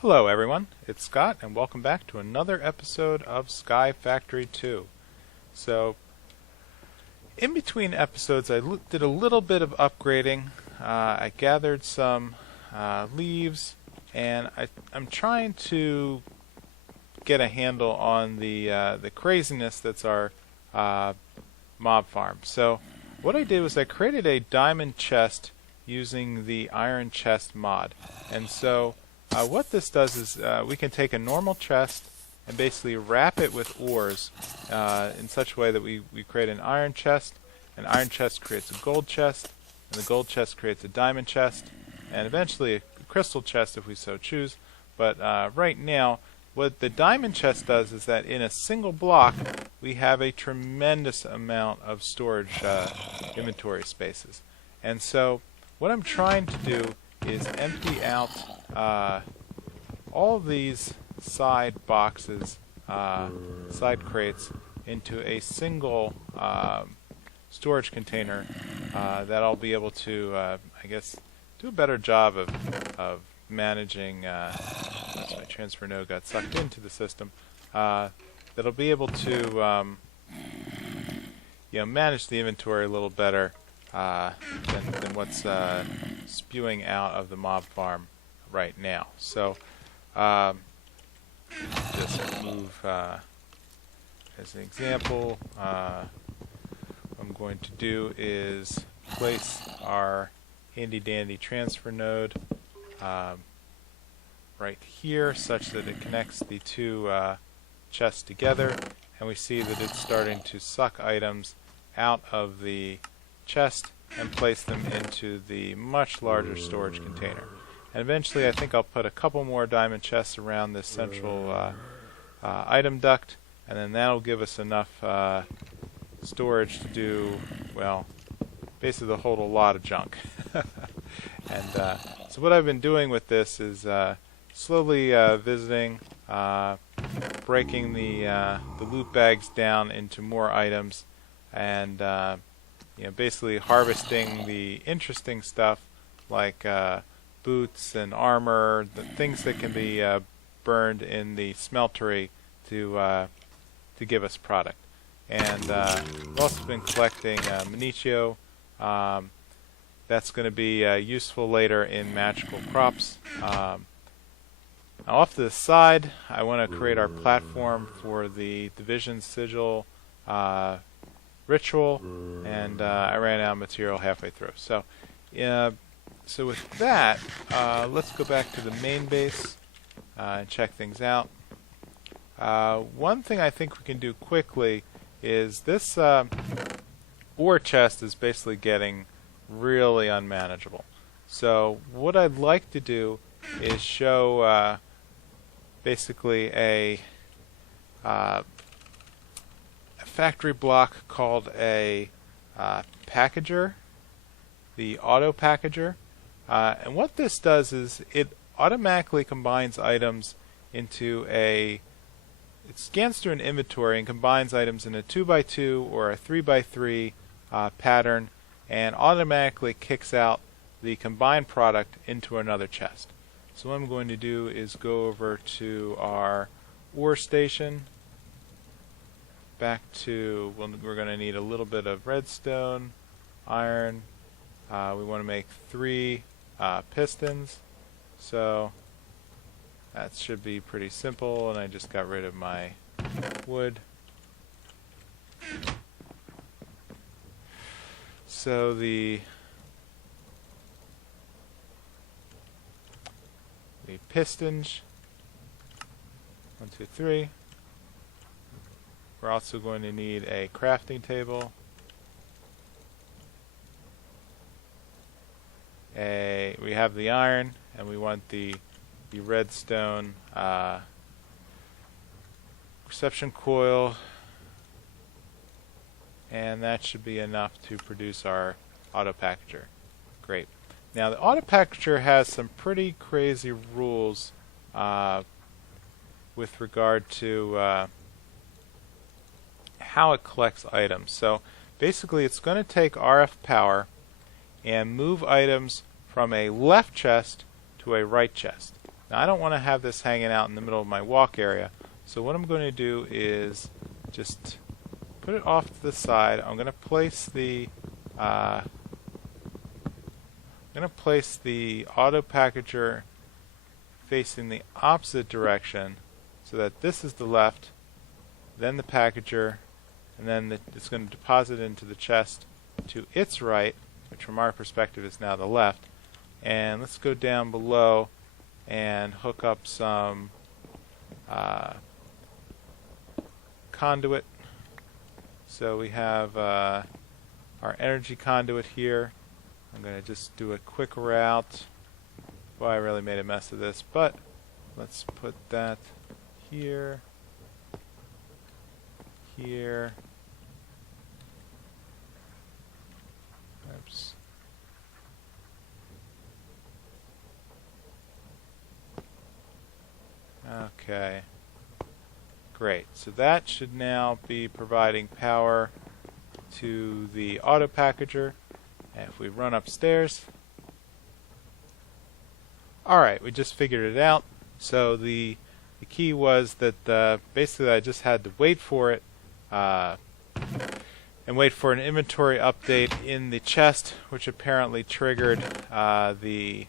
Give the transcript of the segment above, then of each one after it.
Hello everyone, it's Scott and welcome back to another episode of Sky Factory 2. So, in between episodes I did a little bit of upgrading. I gathered some leaves and I'm trying to get a handle on the craziness that's our mob farm. So what I did was I created a diamond chest using the iron chest mod. And so what this does is we can take a normal chest and basically wrap it with ores in such a way that we create an iron chest. An iron chest creates a gold chest, and the gold chest creates a diamond chest, and eventually a crystal chest if we so choose. But right now, what the diamond chest does is that in a single block we have a tremendous amount of storage inventory spaces. And so what I'm trying to do is empty out all of these side boxes, side crates, into a single storage container that I'll be able to, I guess, do a better job of managing. So my transfer node got sucked into the system. That'll be able to, manage the inventory a little better than what's spewing out of the mob farm right now. So just move as an example. What I'm going to do is place our handy dandy transfer node right here such that it connects the two chests together, and we see that it's starting to suck items out of the chest and place them into the much larger storage container. And eventually I think I'll put a couple more diamond chests around this central item duct, and then that'll give us enough storage to do, well, basically hold a lot of junk. And so what I've been doing with this is slowly visiting, breaking the loot bags down into more items, and basically harvesting the interesting stuff like boots and armor, the things that can be burned in the smeltery to give us product. And I've also been collecting Minicio. That's going to be useful later in magical crops. Now off to the side, I want to create our platform for the Division Sigil ritual, and I ran out of material halfway through. So, so with that, let's go back to the main base and check things out. One thing I think we can do quickly is this ore chest is basically getting really unmanageable. So what I'd like to do is show basically a factory block called a packager, the AutoPackager. And what this does is it automatically combines items into it scans through an inventory and combines items in a 2x2 or a 3x3 pattern, and automatically kicks out the combined product into another chest. So what I'm going to do is go over to our ore station, back to, well, we're going to need a little bit of redstone, iron. We want to make 3 pistons, so that should be pretty simple, and I just got rid of my wood. So the pistons, 1, 2, 3. We're also going to need a crafting table, we have the iron, and we want the redstone reception coil, and that should be enough to produce our AutoPackager. Great. Now the AutoPackager has some pretty crazy rules with regard to how it collects items. So basically it's going to take RF power and move items from a left chest to a right chest. Now I don't want to have this hanging out in the middle of my walk area, so what I'm going to do is just put it off to the side. I'm going to place the AutoPackager facing the opposite direction, so that this is the left, then the packager, and then it's going to deposit into the chest to its right, which from our perspective is now the left. And let's go down below and hook up some conduit. So we have our energy conduit here. I'm going to just do a quick route. Well, I really made a mess of this, but let's put that here, here. Oops. Okay. Great. So that should now be providing power to the AutoPackager. And if we run upstairs, alright, we just figured it out. So the key was that basically I just had to wait for it and wait for an inventory update in the chest, which apparently triggered the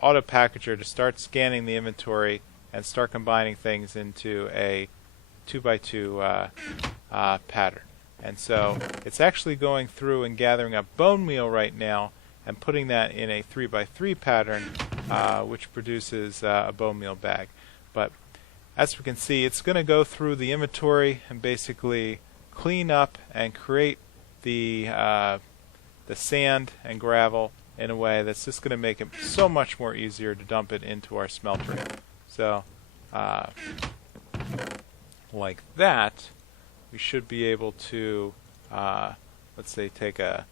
AutoPackager to start scanning the inventory and start combining things into a 2x2 pattern. And so it's actually going through and gathering up bone meal right now and putting that in a 3x3 pattern, which produces a bone meal bag. But as we can see, it's going to go through the inventory and basically clean up and create the sand and gravel in a way that's just going to make it so much more easier to dump it into our smeltery. So like that, we should be able to let's say take our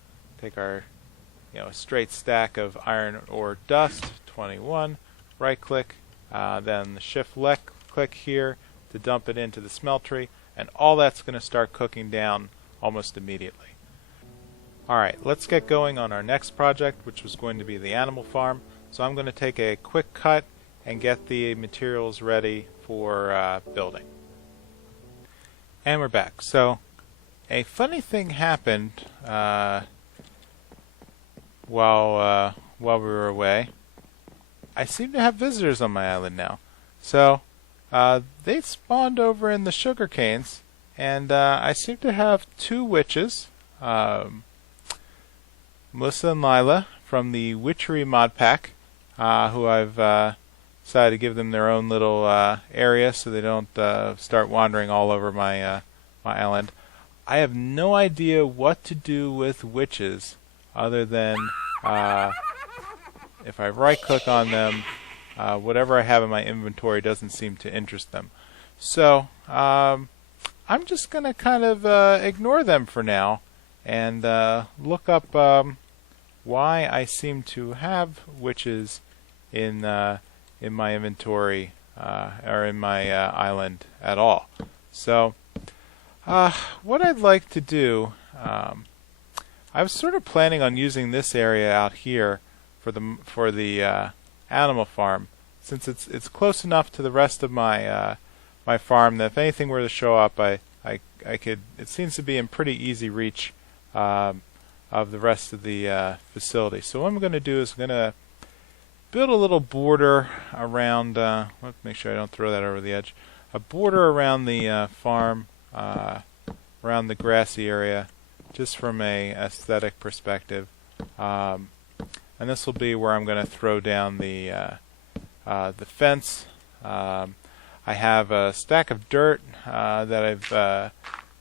a straight stack of iron ore dust, 21, right click, then the shift left click here to dump it into the smeltery, and all that's going to start cooking down almost immediately. Alright, let's get going on our next project, which was going to be the animal farm. So I'm going to take a quick cut and get the materials ready for building. And we're back. So a funny thing happened while we were away. I seem to have visitors on my island now. So they spawned over in the sugar canes, and I seem to have two witches, Melissa and Lila from the Witchery mod pack, who I've decided to give them their own little area so they don't start wandering all over my my island. I have no idea what to do with witches other than if I right click on them, whatever I have in my inventory doesn't seem to interest them. So I'm just going to kind of ignore them for now and look up why I seem to have witches in my inventory or in my island at all. So what I'd like to do, I was sort of planning on using this area out here for the animal farm, since it's close enough to the rest of my my farm that if anything were to show up, I could. It seems to be in pretty easy reach of the rest of the facility. So what I'm going to do is I'm going to build a little border around. Let's make sure I don't throw that over the edge. A border around the farm, around the grassy area, just from a aesthetic perspective. And this will be where I'm going to throw down the fence. I have a stack of dirt that I've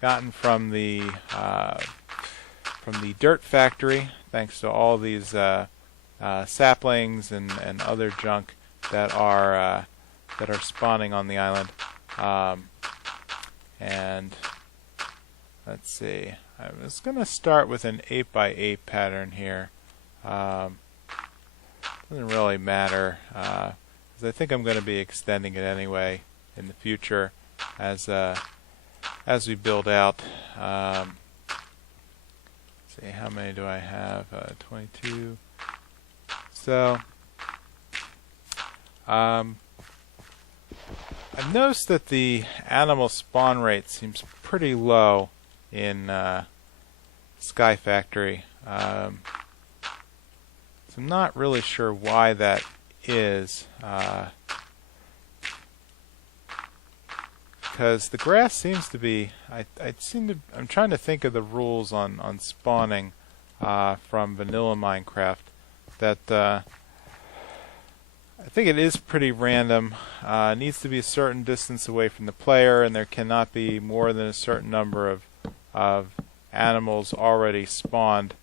gotten from the dirt factory, thanks to all these saplings and other junk that are spawning on the island. And let's see, I was going to start with an 8x8 pattern here. Doesn't really matter, because I think I'm going to be extending it anyway in the future as we build out. Let's see, how many do I have? 22. So I've noticed that the animal spawn rate seems pretty low in Sky Factory. So I'm not really sure why that is. Because the grass seems to be, I'm trying to think of the rules on spawning from vanilla Minecraft. That I think it is pretty random. It needs to be a certain distance away from the player, and there cannot be more than a certain number of animals already spawned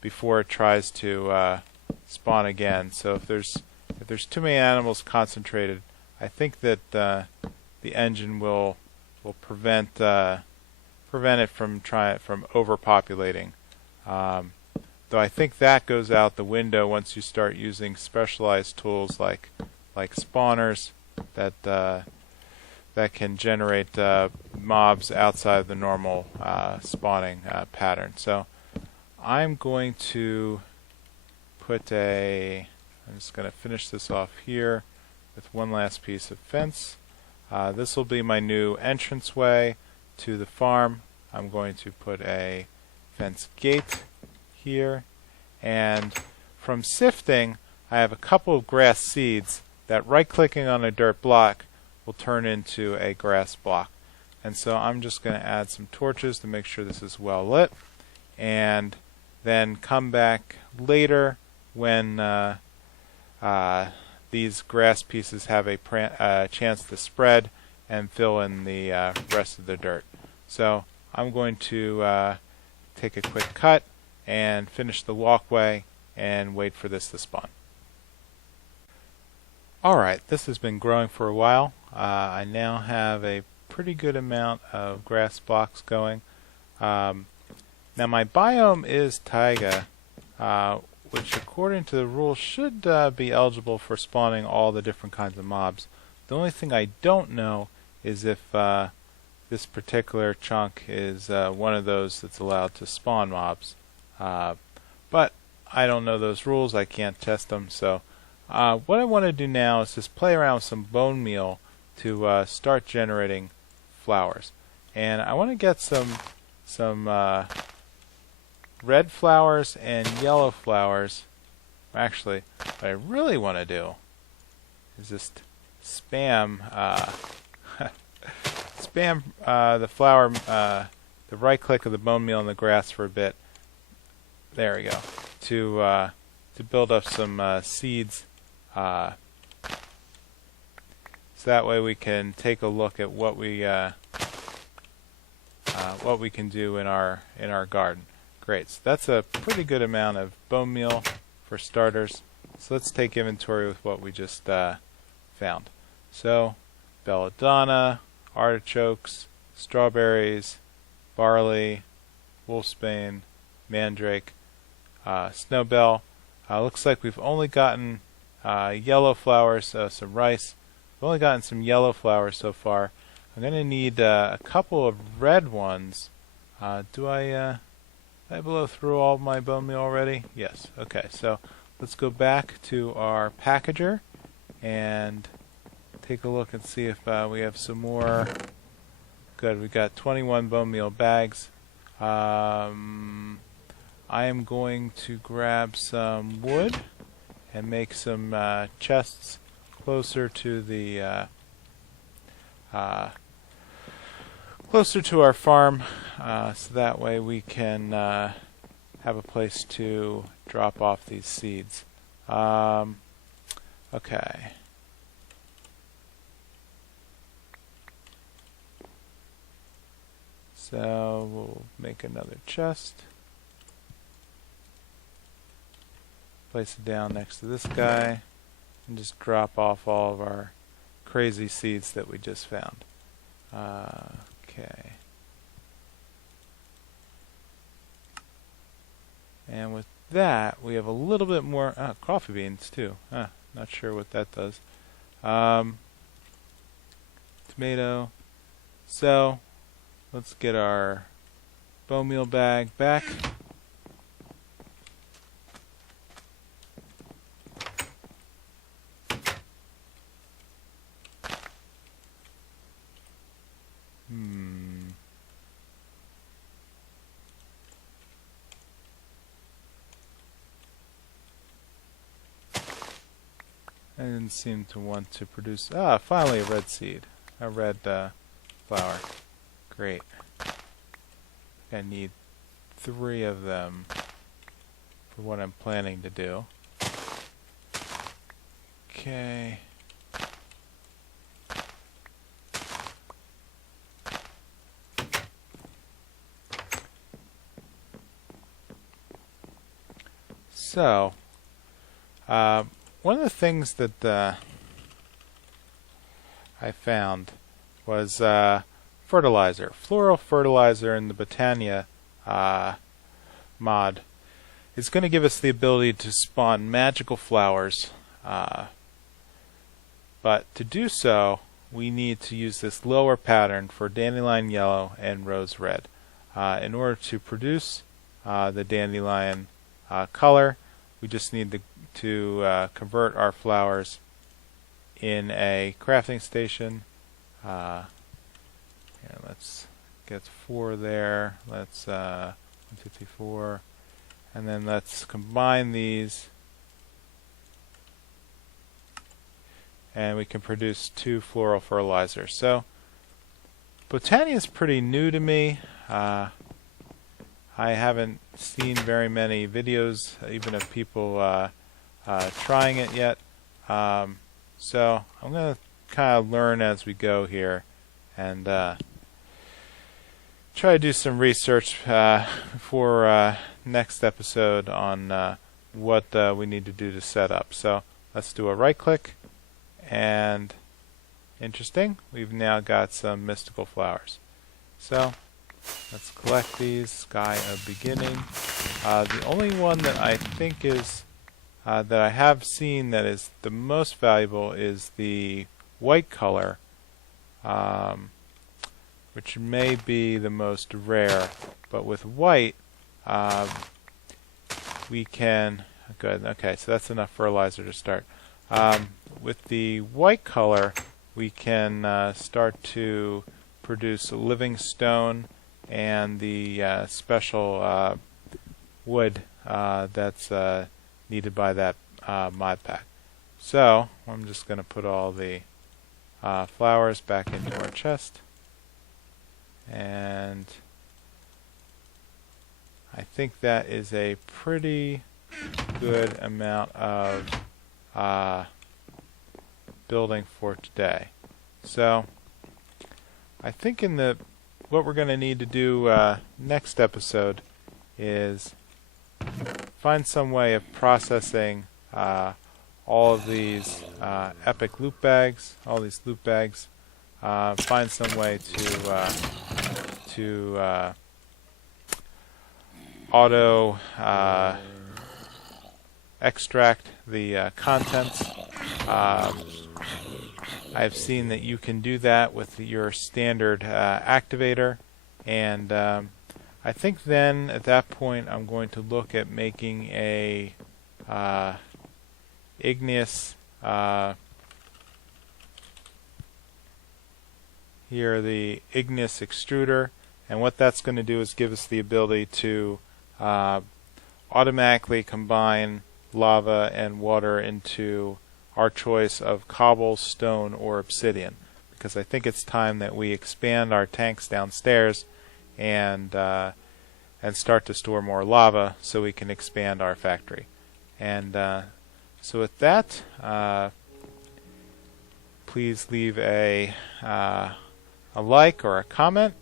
before it tries to spawn again. So if there's too many animals concentrated, I think that the engine will prevent it from overpopulating. Though I think that goes out the window once you start using specialized tools like spawners that can generate mobs outside of the normal spawning pattern. So I'm going to I'm just going to finish this off here with one last piece of fence. This will be my new entranceway to the farm. I'm going to put a fence gate here, and from sifting I have a couple of grass seeds that right-clicking on a dirt block will turn into a grass block. And so I'm just going to add some torches to make sure this is well lit, and then come back later when these grass pieces have a chance to spread and fill in the rest of the dirt. So I'm going to take a quick cut and finish the walkway and wait for this to spawn. Alright, this has been growing for a while. I now have a pretty good amount of grass blocks going. Now my biome is taiga, which according to the rules should be eligible for spawning all the different kinds of mobs. The only thing I don't know is if this particular chunk is one of those that's allowed to spawn mobs. But I don't know those rules, I can't test them, so what I want to do now is just play around with some bone meal to start generating flowers. And I want to get some red flowers and yellow flowers. Actually, what I really want to do is just spam the flower, the right click of the bone meal in the grass for a bit. There we go. To build up some seeds, so that way we can take a look at what we can do in our garden. Great. So that's a pretty good amount of bone meal for starters. So let's take inventory with what we just found. So belladonna, artichokes, strawberries, barley, wolfsbane, mandrake, snowbell. Looks like we've only gotten yellow flowers, some rice. We've only gotten some yellow flowers so far. I'm going to need a couple of red ones. Did I blow through all my bone meal already? Yes. Okay, so let's go back to our packager and take a look and see if we have some more. Good, we got 21 bone meal bags. I am going to grab some wood and make some chests closer to the closer to our farm, so that way we can have a place to drop off these seeds. Okay. So we'll make another chest. Place it down next to this guy and just drop off all of our crazy seeds that we just found. Okay. And with that, we have a little bit more coffee beans too. Not sure what that does. Tomato. So let's get our bone meal bag back. I didn't seem to want to produce... finally a red seed. A red flower. Great. I need 3 of them for what I'm planning to do. Okay. So, one of the things that I found was fertilizer. Floral fertilizer in the Botania mod is going to give us the ability to spawn magical flowers. But to do so, we need to use this lower pattern for dandelion yellow and rose red. In order to produce the dandelion color, we just need to convert our flowers in a crafting station. Here, let's get 4 there. Let's 1, 2, 3, 4, and then let's combine these, and we can produce 2 floral fertilizers. So Botania is pretty new to me. I haven't seen very many videos, even of people trying it yet. So I'm going to kind of learn as we go here, and try to do some research for next episode on what we need to do to set up. So let's do a right click, and interesting, we've now got some mystical flowers. So let's collect these. Sky of Beginning. The only one that I think is that I have seen that is the most valuable is the white color, which may be the most rare. But with white, we can... Good. Okay, so that's enough fertilizer to start. With the white color, we can start to produce living stone and the special wood that's needed by that mod pack. So I'm just going to put all the flowers back into our chest, and I think that is a pretty good amount of building for today. So I think what we're going to need to do next episode is find some way of processing all of these epic loot bags, find some way to auto extract the contents. I've seen that you can do that with your standard activator, and I think then at that point I'm going to look at making a igneous here, the igneous extruder, and what that's going to do is give us the ability to automatically combine lava and water into our choice of cobble, stone, or obsidian, because I think it's time that we expand our tanks downstairs and start to store more lava so we can expand our factory. And so with that, please leave a like or a comment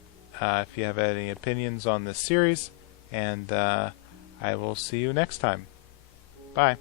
if you have any opinions on this series, and I will see you next time. Bye.